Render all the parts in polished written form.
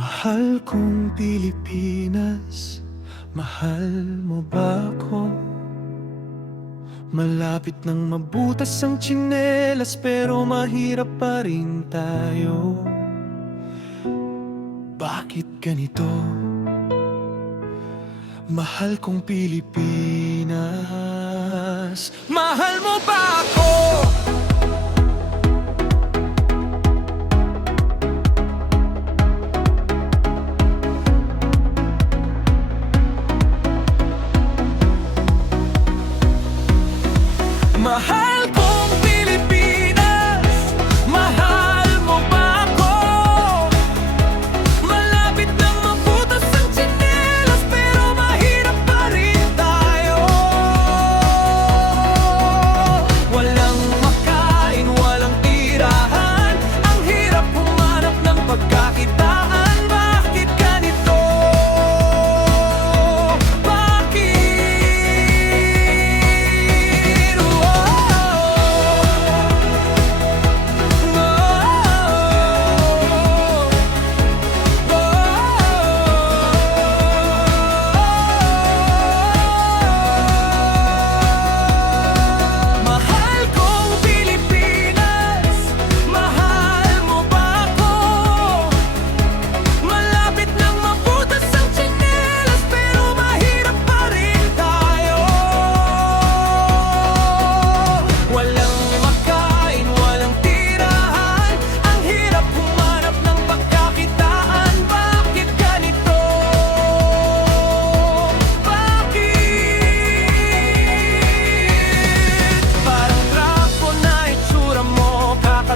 Mahal kong Pilipinas, mahal mo ba ako? Malapit nang mabutas ang tsinelas pero mahirap pa rin tayo. Bakit ganito? Mahal kong Pilipinas, mahal mo ba ako? Mahal kong Pilipinas, mahal mo ba ako? Malapit nang mabutas ang tsinelas pero mahirap pa rin tayo. Walang makain, walang tirahan, ang hirap humanap ng pagkakitaan. Bakit ganito?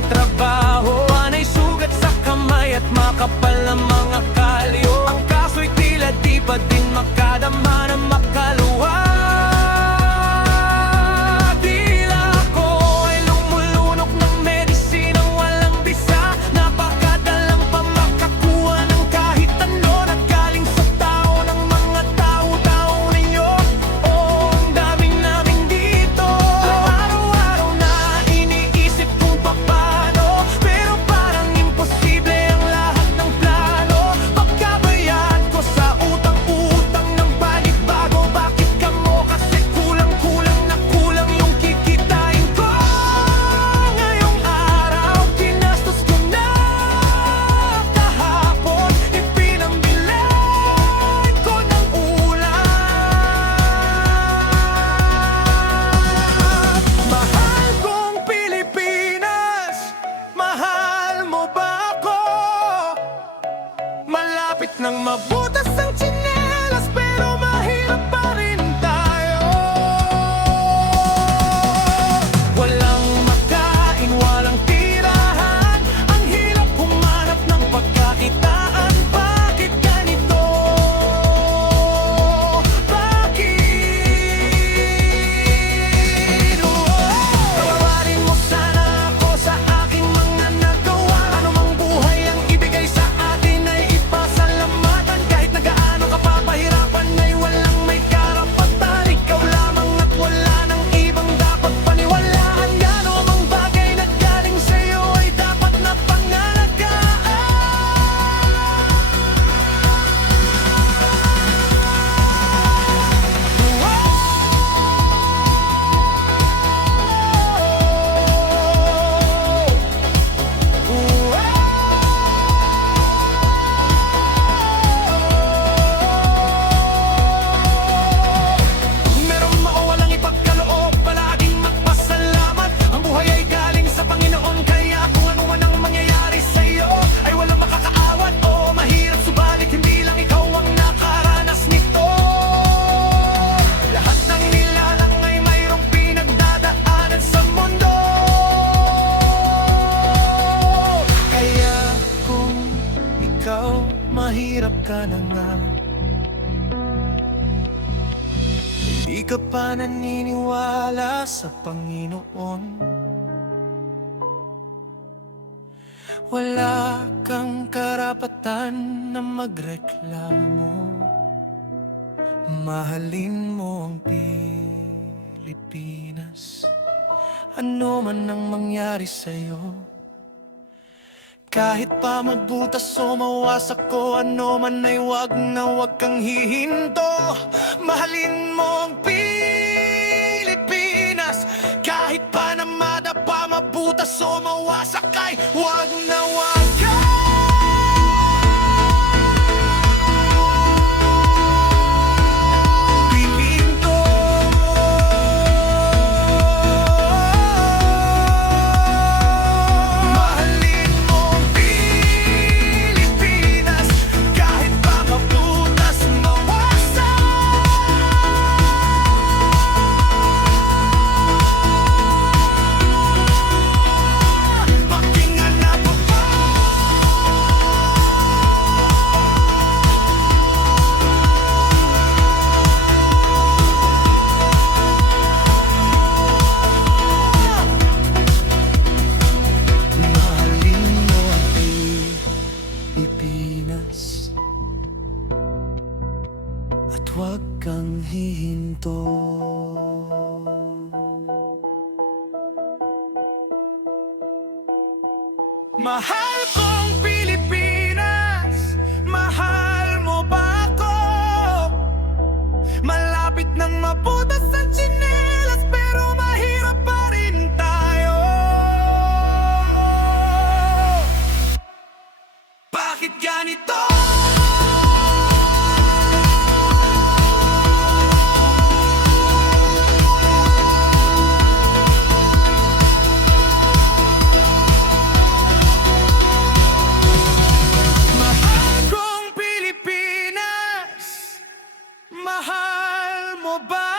Trabaho, panay sugat sa kamay at makapal na mga kalyo. Ang kaso'y tila di pa din makadama na makaluwa. Tila ako ay lumulunok ng medisinang walang bisa. Napakadalang pa makakuha ng kahit ano na galing sa tao ng mga tao-tao ninyo. Oh, ang daming namin dito. Araw-araw na iniisip kung paano, pero parang imposible ang lahat ng plano. Pagkabayad ko sa utang-utang ng panibago. Bakit ka mo? Kasi kulang-kulang na kulang yung kikitain ko. Ngayong araw, ginastos ko na kahapon. Ipinambilay ko ng ulam. Mahal kong Pilipinas, mahal mo ba ako? Malapit nang mabutas ang tsinelas pero mahirap pa rin tayo. Walang makain, walang tirahan, ang hirap humanap ng pagkakitaan. Bakit ganito? Bakit? Tawarin mo sana ako sa aking mga nagawa. Ano mang buhay ang ibigay sa atin ay ipasalamatan. Kahit na gaano ka papahirapan ay walang may karapatan. Ikaw lamang at wala nang ibang dapat paniwalaan. Gaano mang bagay na galing sa'yo ay dapat na pangalagaan. Merong mawalang ipagkaloob, palaging magpasalamat. Ang buhay ay galing sa Panginoon, kaya kung ano man ang mangyayari sa'yo ay walang makakaawat. O mahirap subalit hindi lang ikaw ang nakaranas nito. Lahat ng nilalang ay mayroong pinagdadaanan sa mundo. Kaya kung ikaw mahirap ka na nga, hindi ka pa naniniwala sa Panginoon, wala kang karapatan na magreklamo. Mahalin mo ang Pilipinas, ano man ang mangyari sa'yo. Kahit pa mabutas o mawasak ko, ano man ay wag na wag kang hihinto. Mahalin mo ang Pilipinas. Kahit pa na madapa, mabutas o mawasak ay wag na wag kang hihinto. Mahalin mo ang Pilipinas. Kahit pa mabutas, mawasak. Pakinggan na ba ba? Mahalin mo ang Pilipinas at huwag kang hihinto. Mahal kong Pilipinas, mahal mo ba ako? Malapit nang mabutas ang tsinelas, pero mahirap pa rin tayo. Bakit ganito? Mahal kong Pilipinas, mahal mo ba